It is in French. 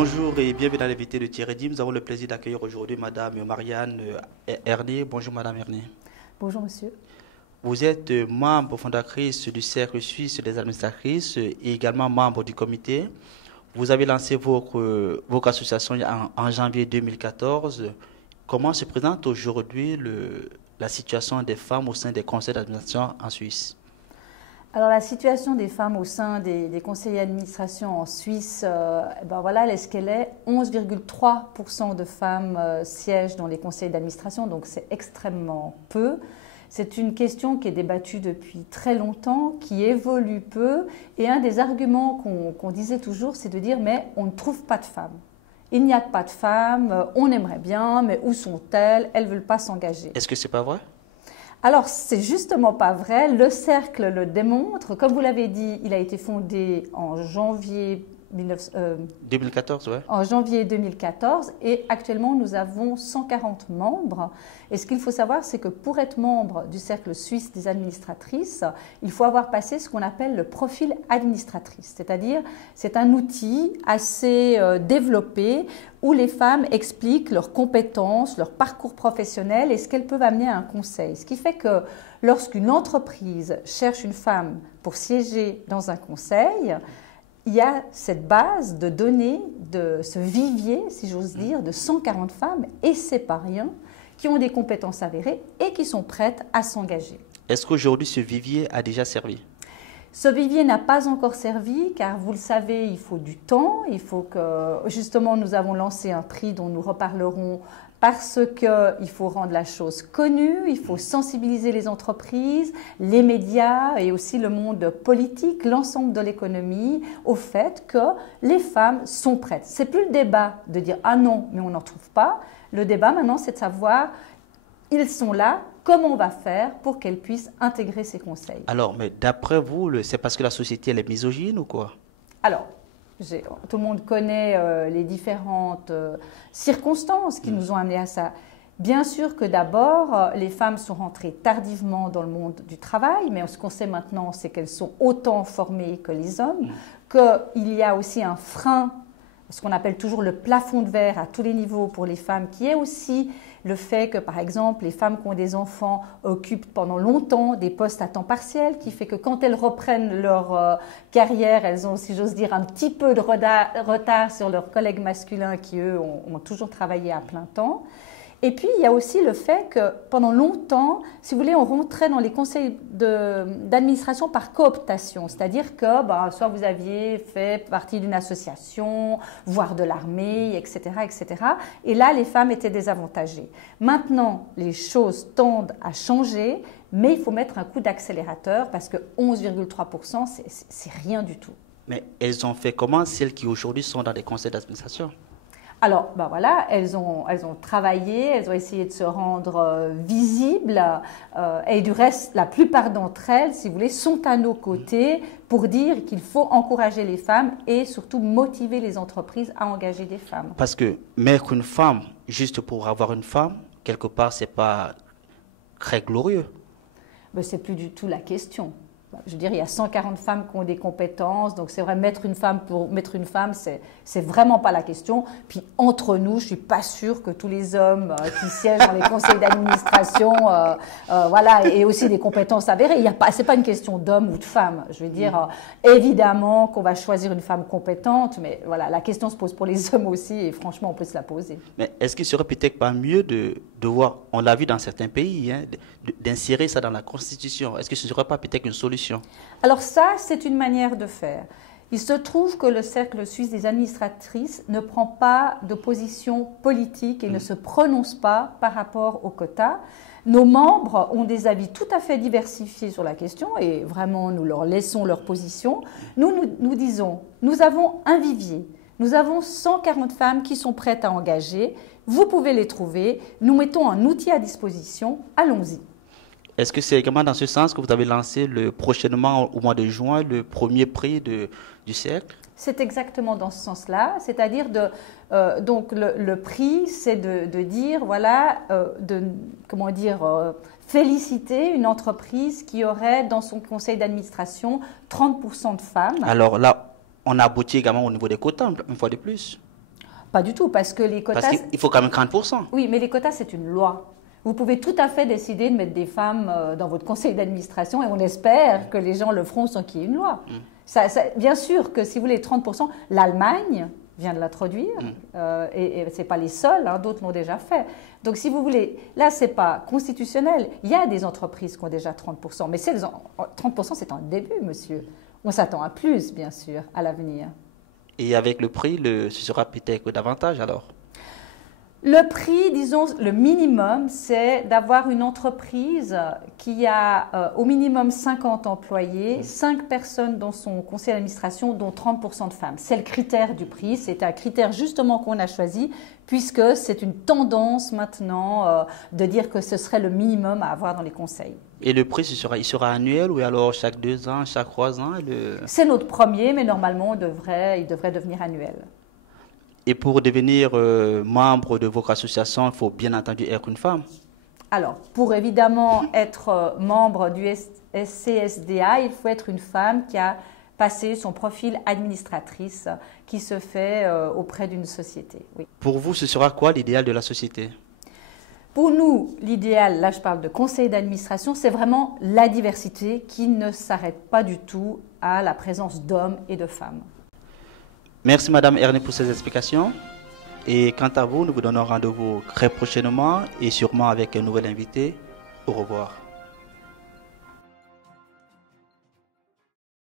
Bonjour et bienvenue à l'invité de Thierry Dim. Nous avons le plaisir d'accueillir aujourd'hui Madame Marianne Erné. Bonjour Madame Erné. Bonjour monsieur. Vous êtes membre fondatrice du Cercle suisse des administratrices et également membre du comité. Vous avez lancé votre association en janvier 2014. Comment se présente aujourd'hui la situation des femmes au sein des conseils d'administration en Suisse? Alors la situation des femmes au sein des conseils d'administration en Suisse, voilà, elle est ce qu'elle est. 11,3% de femmes siègent dans les conseils d'administration, donc c'est extrêmement peu. C'est une question qui est débattue depuis très longtemps, qui évolue peu. Et un des arguments qu'on disait toujours, c'est de dire mais on ne trouve pas de femmes. Il n'y a pas de femmes, on aimerait bien, mais où sont-elles? Elles ne veulent pas s'engager. Est-ce que c'est pas vrai? Alors, c'est justement pas vrai. Le cercle le démontre. Comme vous l'avez dit, il a été fondé en janvier 2014, ouais. En janvier 2014 et actuellement nous avons 140 membres. Et ce qu'il faut savoir, c'est que pour être membre du Cercle suisse des administratrices, il faut avoir passé ce qu'on appelle le profil administratrice. C'est-à-dire, c'est un outil assez développé où les femmes expliquent leurs compétences, leur parcours professionnel et ce qu'elles peuvent amener à un conseil. Ce qui fait que lorsqu'une entreprise cherche une femme pour siéger dans un conseil, il y a cette base de données, de ce vivier, si j'ose dire, de 140 femmes, et c'est pas rien, qui ont des compétences avérées et qui sont prêtes à s'engager. Est-ce qu'aujourd'hui ce vivier a déjà servi? Ce vivier n'a pas encore servi car vous le savez, il faut du temps, il faut que, justement nous avons lancé un prix dont nous reparlerons parce qu'il faut rendre la chose connue, il faut sensibiliser les entreprises, les médias et aussi le monde politique, l'ensemble de l'économie au fait que les femmes sont prêtes. C'est plus le débat de dire « ah non, mais on n'en trouve pas ». Le débat maintenant, c'est de savoir « ils sont là ». Comment on va faire pour qu'elles puissent intégrer ces conseils? Alors, mais d'après vous, c'est parce que la société elle est misogyne ou quoi? Alors, tout le monde connaît les différentes circonstances qui nous ont amenés à ça. Bien sûr que d'abord, les femmes sont rentrées tardivement dans le monde du travail, mais ce qu'on sait maintenant, c'est qu'elles sont autant formées que les hommes, qu'il y a aussi un frein, ce qu'on appelle toujours le plafond de verre à tous les niveaux pour les femmes, qui est aussi le fait que, par exemple, les femmes qui ont des enfants occupent pendant longtemps des postes à temps partiel, qui fait que quand elles reprennent leur carrière, elles ont, si j'ose dire, un petit peu de retard sur leurs collègues masculins qui, eux, ont toujours travaillé à plein temps. Et puis, il y a aussi le fait que pendant longtemps, si vous voulez, on rentrait dans les conseils d'administration par cooptation. C'est-à-dire que soit vous aviez fait partie d'une association, voire de l'armée, etc., etc. Et là, les femmes étaient désavantagées. Maintenant, les choses tendent à changer, mais il faut mettre un coup d'accélérateur parce que 11,3%, c'est rien du tout. Mais elles ont fait comment, celles qui aujourd'hui sont dans les conseils d'administration? Alors, voilà, elles ont travaillé, elles ont essayé de se rendre visibles et du reste, la plupart d'entre elles, si vous voulez, sont à nos côtés pour dire qu'il faut encourager les femmes et surtout motiver les entreprises à engager des femmes. Parce que mettre une femme juste pour avoir une femme, quelque part, c'est pas très glorieux. Mais c'est plus du tout la question. Je veux dire, il y a 140 femmes qui ont des compétences, donc c'est vrai, mettre une femme pour mettre une femme, c'est vraiment pas la question. Puis entre nous, je suis pas sûre que tous les hommes qui siègent dans les conseils d'administration, voilà, aient aussi des compétences avérées. C'est pas une question d'homme ou de femme. Je veux dire, évidemment qu'on va choisir une femme compétente, mais voilà, la question se pose pour les hommes aussi, et franchement, on peut se la poser. Mais est-ce qu'il serait peut-être pas mieux de voir, on l'a vu dans certains pays, hein, d'insérer ça dans la Constitution? Est-ce que ce ne serait pas peut-être une solution? Alors ça, c'est une manière de faire. Il se trouve que le Cercle suisse des administratrices ne prend pas de position politique et ne se prononce pas par rapport aux quotas. Nos membres ont des avis tout à fait diversifiés sur la question et vraiment nous leur laissons leur position. Nous disons, nous avons un vivier, nous avons 140 femmes qui sont prêtes à engager, vous pouvez les trouver, nous mettons un outil à disposition, allons-y. Est-ce que c'est également dans ce sens que vous avez lancé prochainement au mois de juin le premier prix du Cercle? C'est exactement dans ce sens-là, c'est-à-dire donc le prix, c'est de dire, voilà, comment dire, féliciter une entreprise qui aurait dans son conseil d'administration 30% de femmes. Alors là, on a abouti également au niveau des quotas, une fois de plus. Pas du tout, parce que les quotas... Parce qu'il faut quand même 30%. Oui, mais les quotas, c'est une loi. Vous pouvez tout à fait décider de mettre des femmes dans votre conseil d'administration et on espère que les gens le feront sans qu'il y ait une loi. Bien sûr que si vous voulez 30%, l'Allemagne vient de l'introduire et ce n'est pas les seuls, hein, d'autres l'ont déjà fait. Donc si vous voulez, là ce n'est pas constitutionnel, il y a des entreprises qui ont déjà 30%, mais 30% c'est un début, monsieur. On s'attend à plus, bien sûr, à l'avenir. Et avec le prix, ce sera peut-être davantage alors? Le prix, disons, le minimum, c'est d'avoir une entreprise qui a au minimum 50 employés, 5 personnes dans son conseil d'administration, dont 30% de femmes. C'est le critère du prix. C'est un critère justement qu'on a choisi, puisque c'est une tendance maintenant de dire que ce serait le minimum à avoir dans les conseils. Et le prix, il sera annuel ou alors chaque 2 ans, chaque 3 ans? C'est notre premier, mais normalement, il devrait devenir annuel. Et pour devenir membre de votre association, il faut bien entendu être une femme. Alors, pour évidemment être membre du SCSDA, il faut être une femme qui a passé son profil administratrice qui se fait auprès d'une société. Oui. Pour vous, ce sera quoi l'idéal de la société? Pour nous, l'idéal, là je parle de conseil d'administration, c'est vraiment la diversité qui ne s'arrête pas du tout à la présence d'hommes et de femmes. Merci Madame Erné pour ces explications. Et quant à vous, nous vous donnons rendez-vous très prochainement et sûrement avec un nouvel invité. Au revoir.